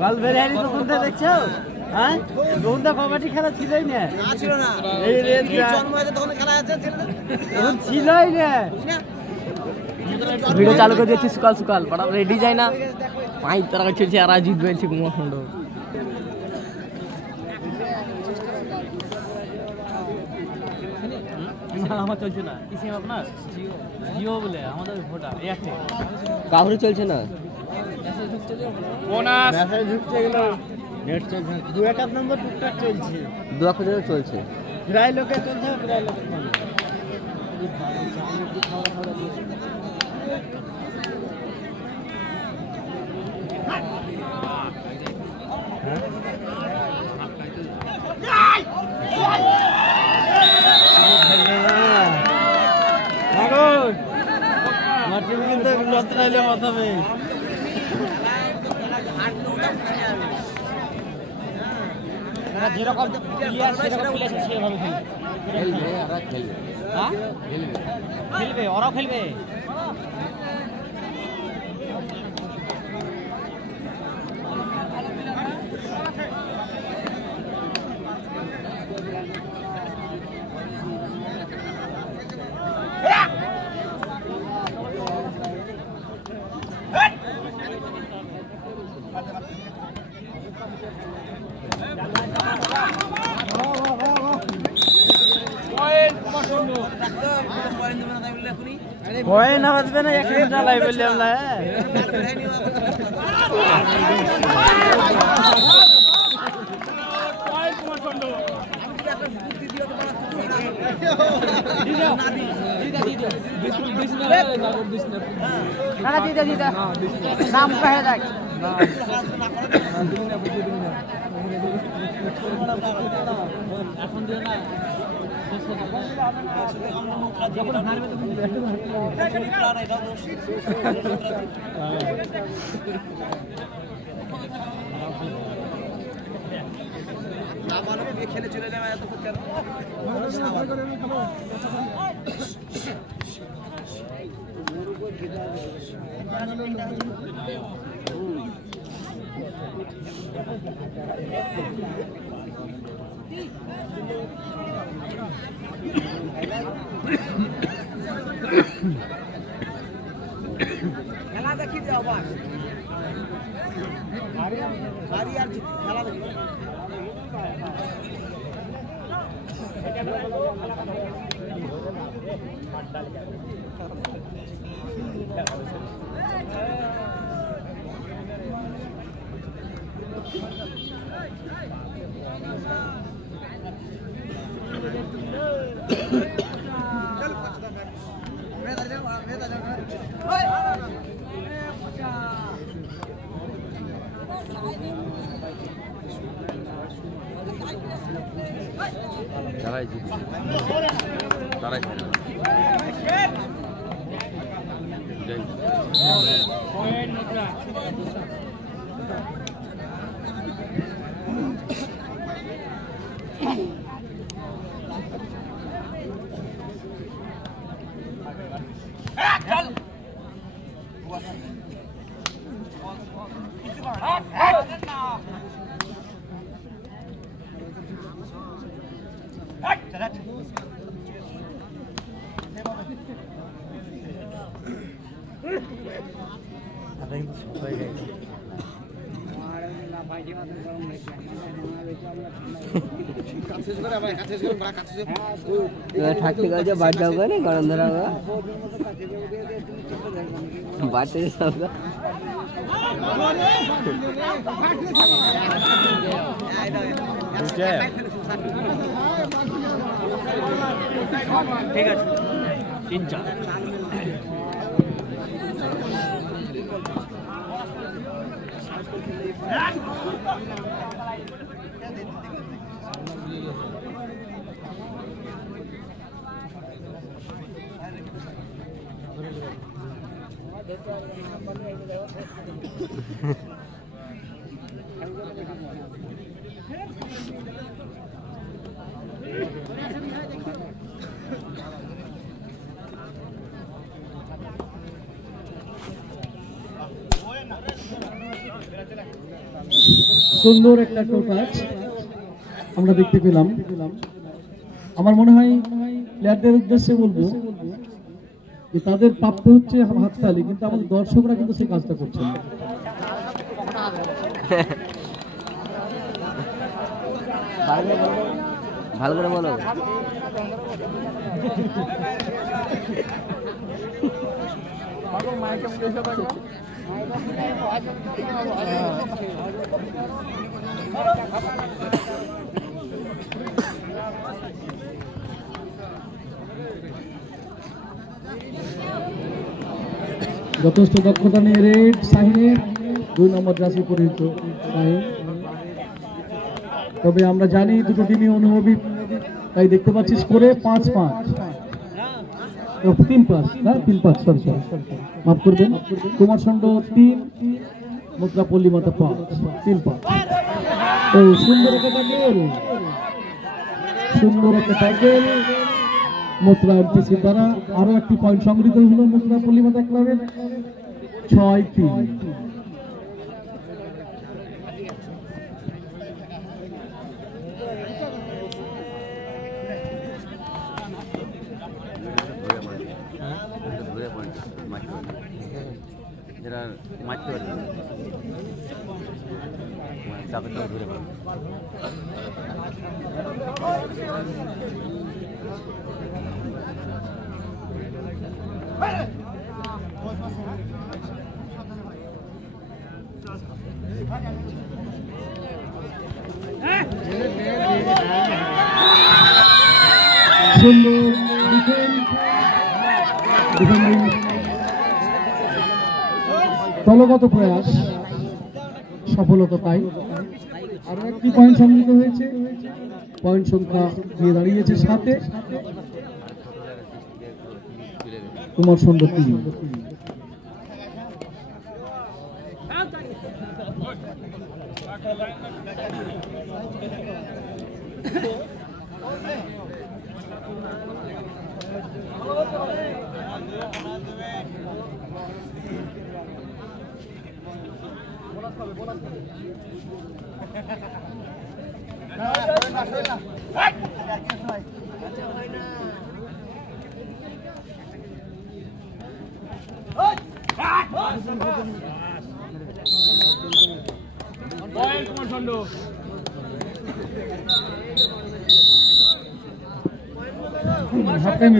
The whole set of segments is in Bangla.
বল বেরিয়ানি তো কোনটা দেখছো? হ্যাঁ কোনটা কবাডি খেলা ছিলই না, ছিল না এই রে জন্ম হয়েছে তখন খেলা আছে, ছিলই না। ভিডিও চালু করে দিয়েছি সকাল সকাল, বড় রেডি যায় না 5 টাকা চলছে আর জিত গেছে কুমার খন্ড। আমার চলছে না, কি সিম আপনার? জিও বলে আমাদের ভোটা এয়ারটেল কাউরে চলছে না, বোনাস মেসেজ ঢুকছে গেল, নেট চলছে, দু এক নম্বর টুকটাক চলছে, দু এক দিন চলছে, প্রায় লোকে চলছে, প্রায় লোকে যেরকম খেলবে, ওরাও খেলবে। কয়েন না বাজবে না, এক মিনিট লাই বললে আমরা নাম কহে দেখ এখন দিও না, যখন হারবে তখন খেলে চলে যাবে এত খেলা দেখি যে অবাক ভারী আর খেলা দেখি তারাই তারাই ঠাকতে গেছে বাড়ি যাবো না, গরম ধরা বাড়তে ঠিক আছে 3-4 সুন্দর একটা টো টাচ আমরা দেখতে পেলাম। আমার মনে হয় প্লেয়ারদের উদ্দেশ্যে বলবো যে তাদের প্রাপ্য হচ্ছে হাততালি, কিন্তু আমাদের দর্শকরা কিন্তু সেই কাজটা করছে না। ভালো করে বলো। যথেষ্ট দক্ষতা নিয়ে রেড শাহিনের 2 নম্বর জার্সি পরিহিত শাহিন। তবে আমরা জানি দুটো টিমই অনুভবী, তাই দেখতে পাচ্ছি স্কোরে 5-5 3-5 না 3-5 সরি মাফ করবেন। কুমারচন্ড 3, মুদ্রা পল্লীমাতা 5, 3-5। ও সুন্দর একটা ট্যাকেল, সুন্দর একটা ট্যাকেল মুদ্রা এমপিসি দ্বারা। আরো একটি পয়েন্ট সংগৃহীত হলো মুদ্রা পল্লীমাতা ক্লাবের 6-3। সুন্দর দলগত প্রয়াস, সফলতা তাই। আরো একটি পয়েন্ট সংগৃহীত হয়েছে, পয়েন্ট সংখ্যা দিয়ে দাঁড়িয়েছে 7-এ। কুমারচন্ড 3।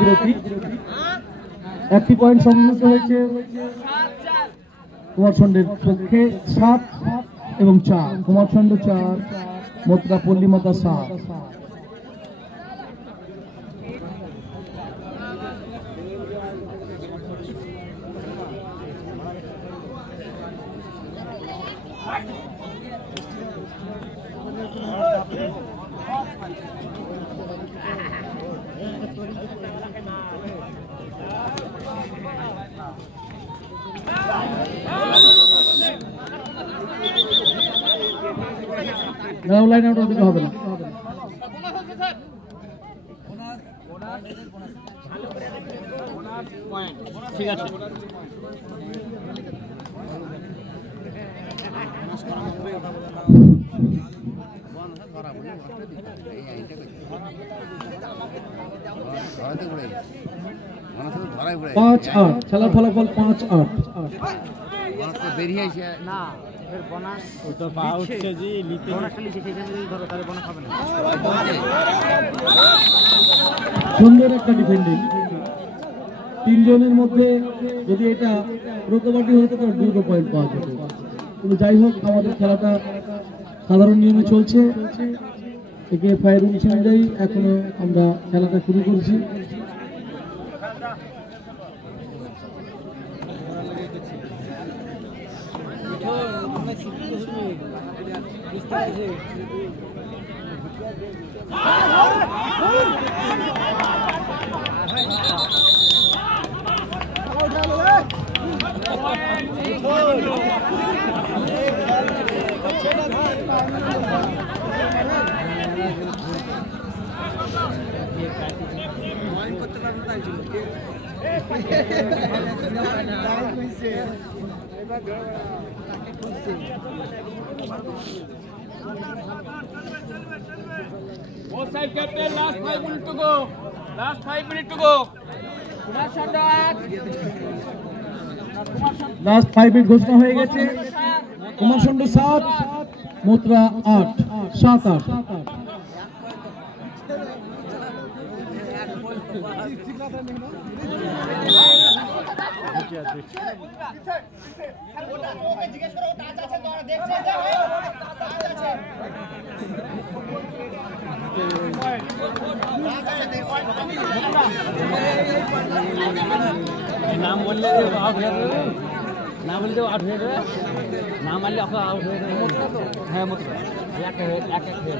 বিরতি, একটি পয়েন্ট সংগৃহীত হয়েছে কুমারচন্ডের পক্ষে 7 এবং 4। কুমারচন্ড 4, মুদ্রা পল্লীমাতা 7। লাইন আউট দিতে হবে না। ঠিক আছে। পাঁচ 8 খেলার ফলাফল 5-8। বেরিয়ে আসে না বোনাস ওটা পাওয়া হচ্ছে যে লিতে বোনাসটা লিখে সেখানে ধরো তাহলে বোনাস হবে না। সুন্দর একটা ডিফেন্ডিং, 3 জনের মধ্যে যদি এটা প্রো কবাডি হতো তাহলে 2 পয়েন্ট পাওয়া যেত। কিন্তু যাই হোক, আমাদের খেলাটা সাধারণ নিয়মে চলছে। একে ফায়ার রুলস অনুযায়ী এখনো আমরা খেলাটা শুরু করছি। Both side captain, last 5 minutes to go. Last 5 minutes to go. Last 5 minute ঘোষণা হয়ে গেছে। কুমার ষণ্ড 7, মোত্রা 8, 7-8। নাম বললে আউট হয়ে যাবে, না বললে আউট হয়ে যাবে, না মারলে আউট হয়ে যাবে। হ্যাঁ মোত্রা এক এক খেয়ে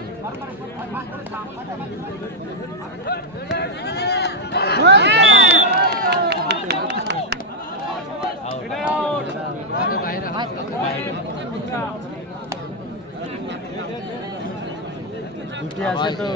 দুটি আছে তো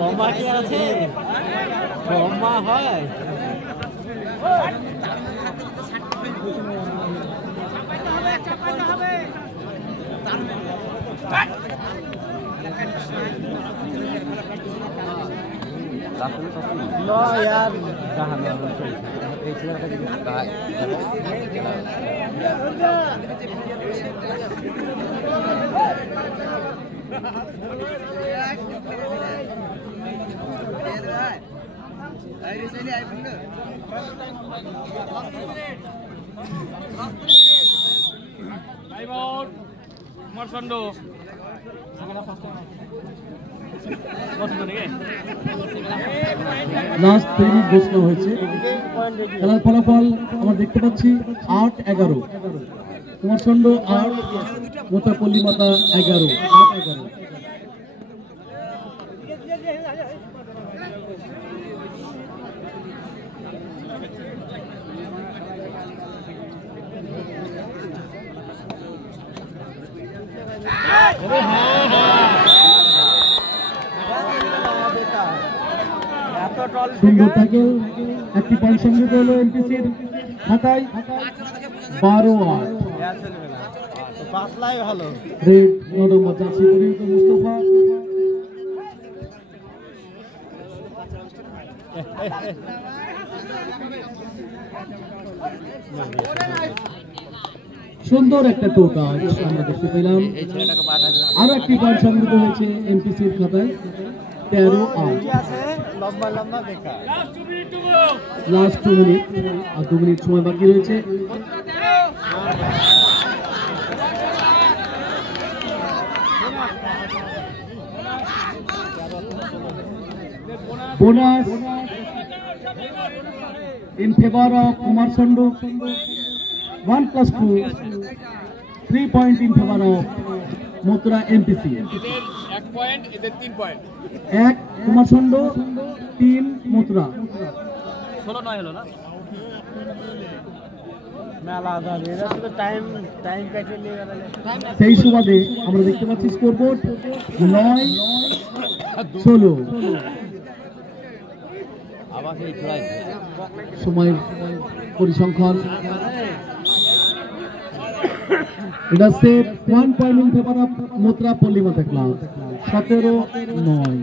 বম্বা কি আছে, বম্বা হয় लो यार कहाँ Time out. Kumar Sando. Last 3 minute ঘোষণা হয়েছে। খেলার ফলাফল আমরা দেখতে পাচ্ছি 8-11। কুমার ষণ্ড 8, মোত্রা পল্লীমাতা 11, 8-11। সুন্দর ট্যাকেল, একটি পয়েন্ট সংগৃহীত হলো এমপিসির খাতায়। 12-8। পাতলাই ভালো রেড নরম জার্সি পরিহিত মুস্তাফা সুন্দর একটা টোকা আমরা দেখতে পেলাম। আরো একটি পয়েন্ট সংগৃহীত হয়েছে এমপিসির খাতায়। 13-8। লম্বা লম্বা দেখা লাস্ট 2 মিনিট, আর 2 মিনিট সময় বাকি রয়েছে। Bonus in favor of Kumar Sando, 1+2, 3 points in favor of Mothra MPC. 1 point, এদের 3 point. 1 Kumar Sando, 3 Mothra। 16-9 হলো না? মেলা আলাদা এরা শুধু টাইম কেটে নিয়ে গেল। সেই সুবাদে আমরা দেখতে পাচ্ছি স্কোরবোর্ড 9-16। সময়ের পরিসংখ্যান এটা set 1 point in favour of Motra Pallimata club. 17-9।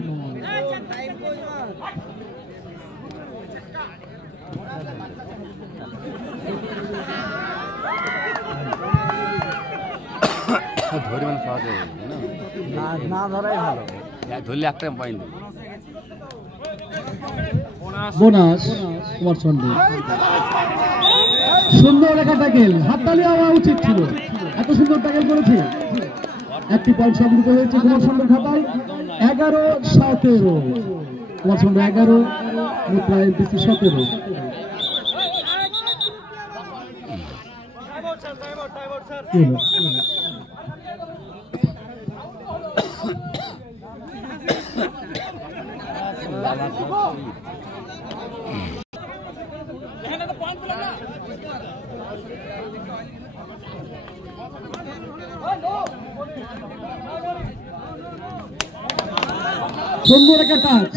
ধরে মানে সহজে না ধরাই ভালো, ধরলে একটা পয়েন্ট বোনাস কুমার সন্ডে। সুন্দর একটা ট্যাকেল, হাততালি হওয়া উচিত ছিল, এত সুন্দর ট্যাকেল করেছে। একটি পয়েন্ট সংগৃহীত হয়েছে কুমার সন্ডের খাতায়। 11-17। কুমার সন্ডে 11, মোত্রা এমপিসি 17। সুন্দর একটা টাচ,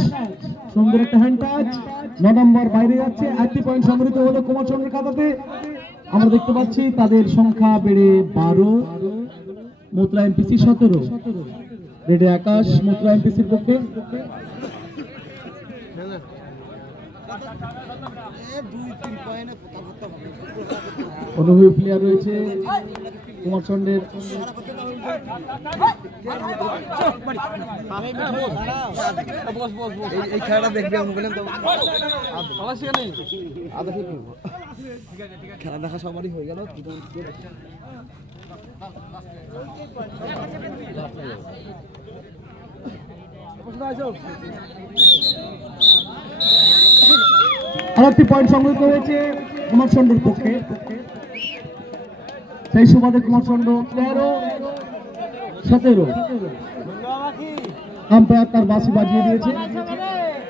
সুন্দর একটা হ্যান্ড টাচ। 9 নম্বর বাইরে যাচ্ছে। 8টি পয়েন্ট সংগৃহীত হলো কুমারচন্দ্রের খাতাতে। আমরা দেখতে পাচ্ছি তাদের সংখ্যা বেড়ে 12, মোতলা এমপিসি 17। রেডে আকাশ মোতলা এমপিসির পক্ষে। অনুভবী প্লেয়ার রয়েছে কুমারচন্দ্রের। এই খেলাটা দেখবে আমি বললাম তো খেলা দেখা সবারই হয়ে গেল। আরেকটি পয়েন্ট সংগৃহীত হয়েছে কুমারচন্দ্রের পক্ষে। সেই সুবাদে কুমারচন্দ্র 13-17। আম্পায়ার তার বাঁশি বাজিয়ে দিয়েছে।